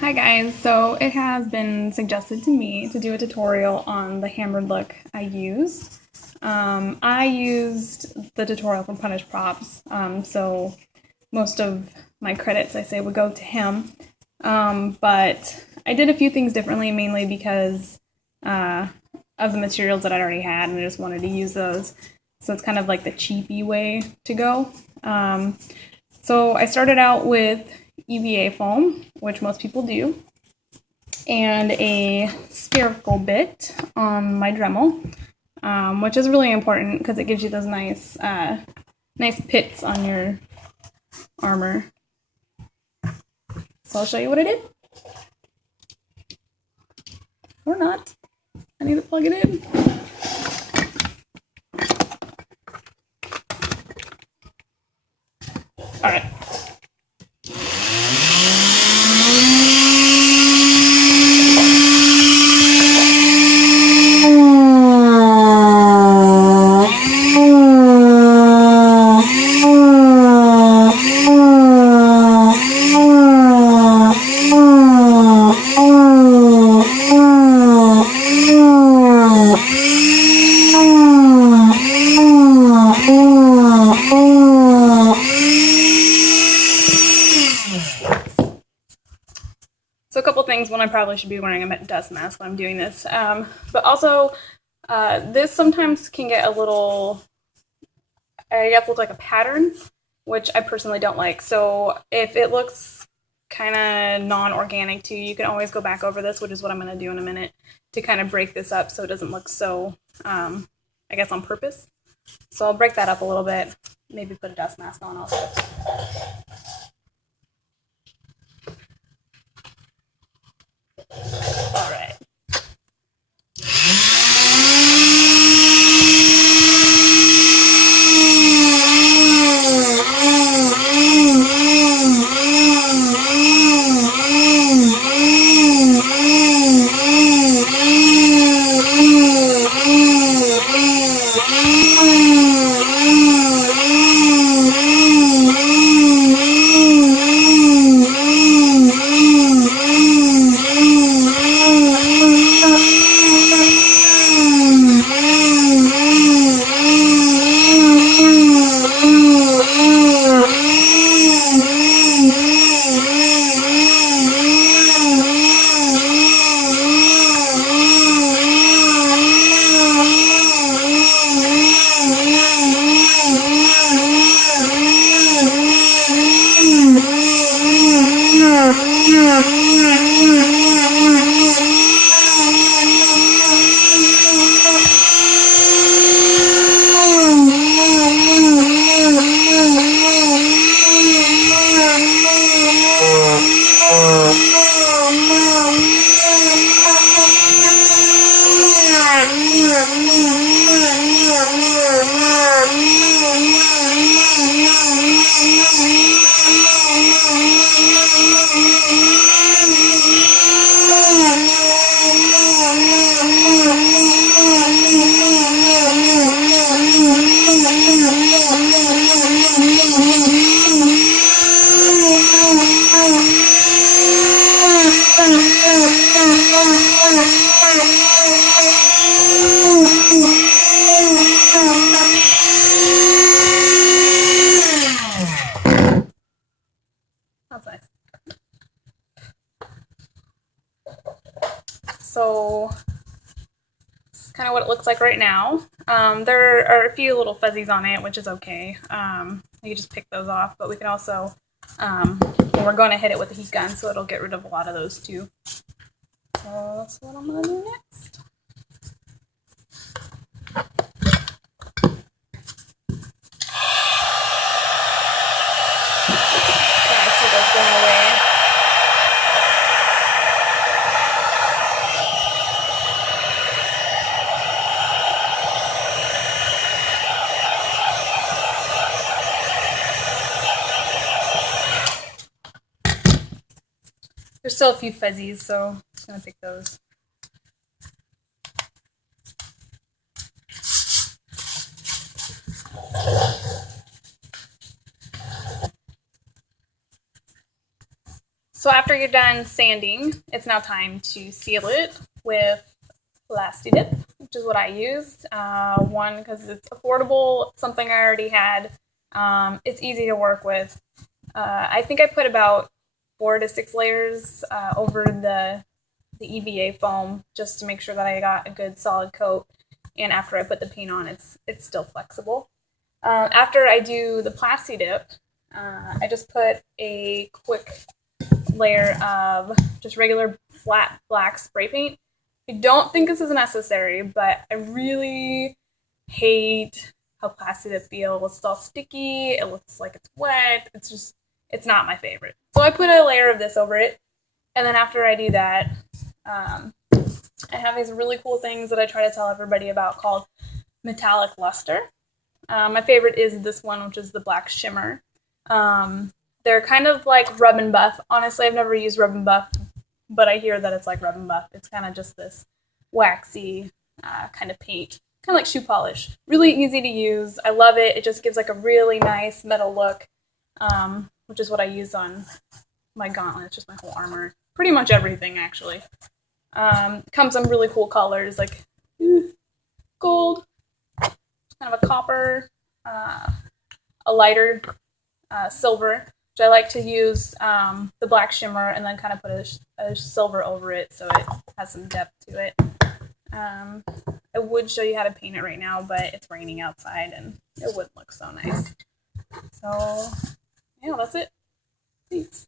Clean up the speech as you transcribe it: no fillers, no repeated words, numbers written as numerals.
Hi guys, so it has been suggested to me to do a tutorial on the hammered look I used. I used the tutorial from Punish Props, so most of my credits I say would go to him. But I did a few things differently, mainly because of the materials that I already had, and I just wanted to use those. So it's kind of like the cheapy way to go. So I started out with EVA foam, which most people do, and a spherical bit on my Dremel, which is really important because it gives you those nice pits on your armor. So I'll show you what I did. Or not. I need to plug it in. All right. So a couple things. One, I probably should be wearing a dust mask when I'm doing this. But also, this sometimes can get a little, I guess, look like a pattern, which I personally don't like. So if it looks kind of non-organic to you, you can always go back over this, which is what I'm going to do in a minute, to kind of break this up so it doesn't look so, I guess, on purpose. So I'll break that up a little bit, maybe put a dust mask on also. All right. That's nice. So it's kind of what it looks like right now. There are a few little fuzzies on it, which is okay. You can just pick those off, but we can also, we're going to hit it with a heat gun, so it'll get rid of a lot of those too. So that's what I'm going to do next. Yeah, I see those going away. There's still a few fuzzies, so I'm just going to pick those. So after you're done sanding, it's now time to seal it with Plasti Dip, which is what I used. One, because it's affordable, something I already had. It's easy to work with. I think I put about 4 to 6 layers over the EVA foam just to make sure that I got a good solid coat. And after I put the paint on, it's still flexible. After I do the Plasti Dip, I just put a quick layer of just regular flat black spray paint. I don't think this is necessary, but I really hate how Plasti Dip feels. It's all sticky, it looks like it's wet, it's not my favorite. So I put a layer of this over it, and then after I do that, I have these really cool things that I try to tell everybody about called metallic luster. My favorite is this one, which is the black shimmer. They're kind of like Rub and Buff. Honestly, I've never used Rub and Buff, but I hear that it's like Rub and Buff. It's kind of just this waxy kind of paint, kind of like shoe polish. Really easy to use. I love it. It just gives like a really nice metal look, which is what I use on my gauntlets, just my whole armor. Pretty much everything, actually. Comes in really cool colors, like gold, kind of a copper, a lighter silver, which I like to use the black shimmer and then kind of put a silver over it so it has some depth to it. I would show you how to paint it right now, but it's raining outside and it wouldn't look so nice. So, yeah, that's it. Thanks.